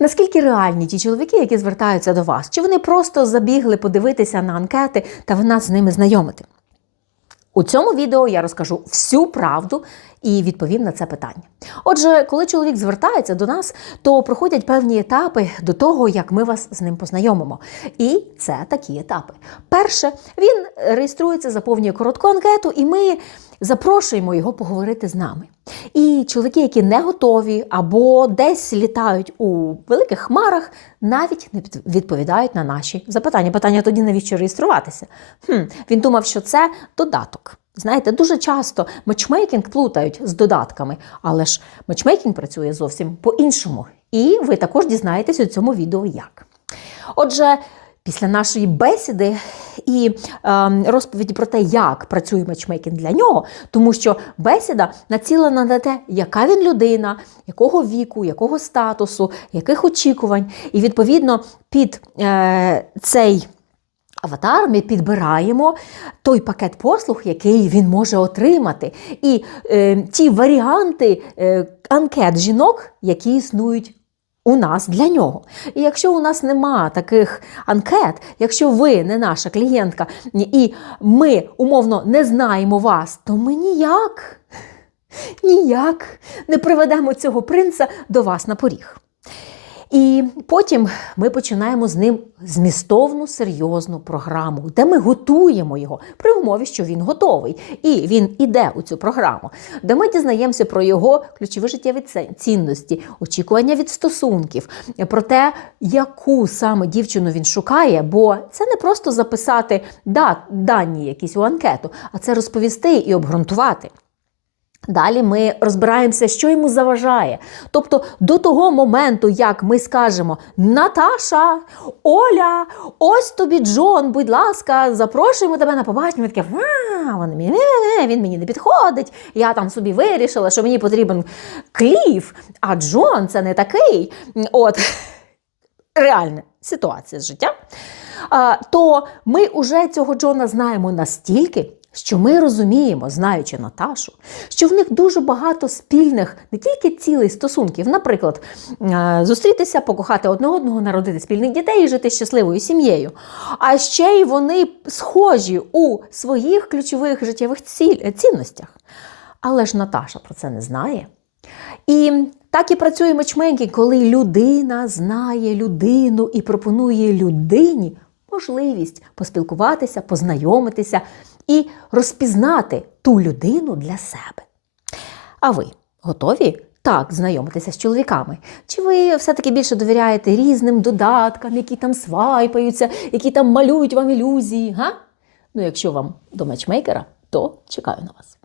Наскільки реальні ті чоловіки, які звертаються до вас? Чи вони просто забігли подивитися на анкети та ви нас з ними знайомити? У цьому відео я розкажу всю правду і відповім на це питання. Отже, коли чоловік звертається до нас, то проходять певні етапи до того, як ми вас з ним познайомимо. І це такі етапи. Перше, він реєструється, заповнює коротку анкету, і ми запрошуємо його поговорити з нами. І чоловіки, які не готові або десь літають у великих хмарах, навіть не відповідають на наші запитання. Питання тоді навіщо реєструватися? Хм, він думав, що це додаток. Знаєте, дуже часто матчмейкінг плутають з додатками, але ж матчмейкінг працює зовсім по-іншому. І ви також дізнаєтесь у цьому відео як. Отже, після нашої бесіди і е, розповіді про те, як працює матчмейкінг для нього, тому що бесіда націлена на те, яка він людина, якого віку, якого статусу, яких очікувань. І відповідно під е, цей аватар ми підбираємо той пакет послуг, який він може отримати, і е, ті варіанти е, анкет жінок, які існують. У нас для нього. І якщо у нас нема таких анкет, якщо ви не наша клієнтка, і ми умовно не знаємо вас, то ми ніяк, ніяк не приведемо цього принца до вас на поріг. І потім ми починаємо з ним змістовну серйозну програму, де ми готуємо його при умові, що він готовий, і він іде у цю програму, де ми дізнаємося про його ключові життєві цінності, очікування від стосунків, про те, яку саме дівчину він шукає, бо це не просто записати да- дані якісь у анкету, а це розповісти і обґрунтувати. Далі ми розбираємося, що йому заважає. Тобто до того моменту, як ми скажемо Наташа, Оля, ось тобі Джон, будь ласка, запрошуємо тебе на побачення. Ми таке, він він мені не підходить. Я там собі вирішила, що мені потрібен Кліф, а Джон це не такий. От реальна ситуація з життя. То ми вже цього Джона знаємо настільки, що ми розуміємо, знаючи Наташу, що в них дуже багато спільних не тільки цілей стосунків, наприклад, е, зустрітися, покохати одне одного, народити спільних дітей і жити щасливою сім'єю. А ще й вони схожі у своїх ключових життєвих ціль- цінностях. Але ж Наташа про це не знає. І так і працює матчмейкінг, коли людина знає людину і пропонує людині можливість поспілкуватися, познайомитися і розпізнати ту людину для себе. А ви готові так знайомитися з чоловіками? Чи ви все-таки більше довіряєте різним додаткам, які там свайпаються, які там малюють вам ілюзії? Га? Ну, якщо вам до матчмейкера, то чекаю на вас.